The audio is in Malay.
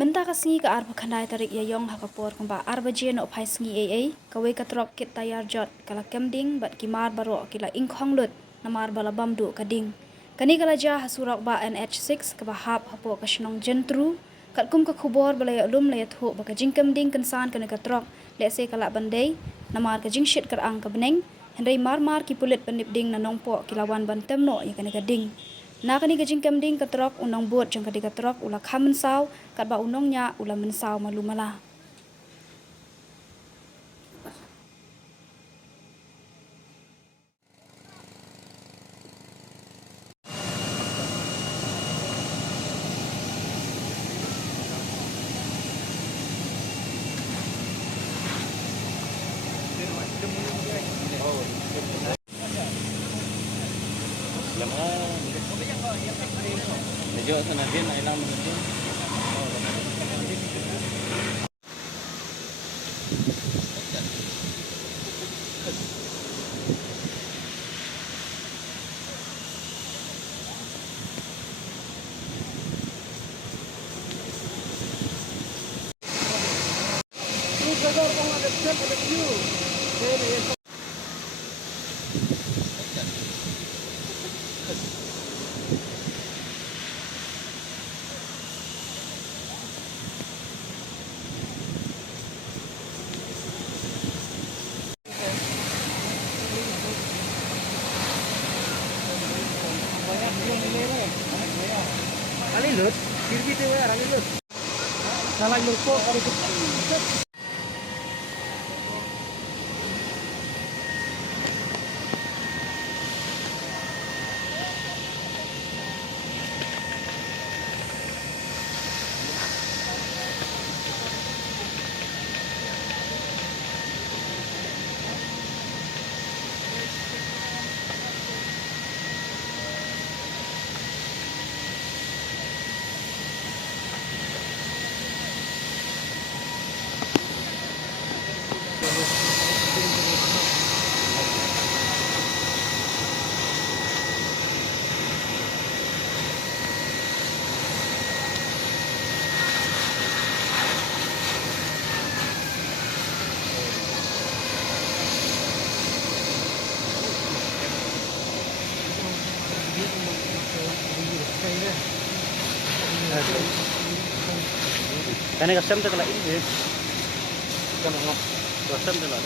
Benda kasih ke arba khandai tarik ya yong hakapor kamba arba je no phai sngi ai kawe ka Trok kit tayar jot kala kemding bat kimar baro kila ingkhong lut namar bala bamdu kading kani kala ja hasurok ba NH6 ka bahap hapo ka Shong jentru kat kum ka khubor bala ya lum la ya thu ba ka jingkem ding kansan kana ka Trok le se kala bandai namar ka jingshit kar ang ka beneng hendai mar ki pulit penip ding na nongpo kilawan bantem no ya kana ka ding nakani ka jingkem ding ka Trok unang buat jang ka Trok ula khamen saw Katba Nongñiah ula mensaw malumala. Medyo sana din ay lang medyo. Alilut, kiri tu ya, alilut. Salah lupa kalau tu. Kani kasam tu kalau ini, kan ngok kasam tu lah.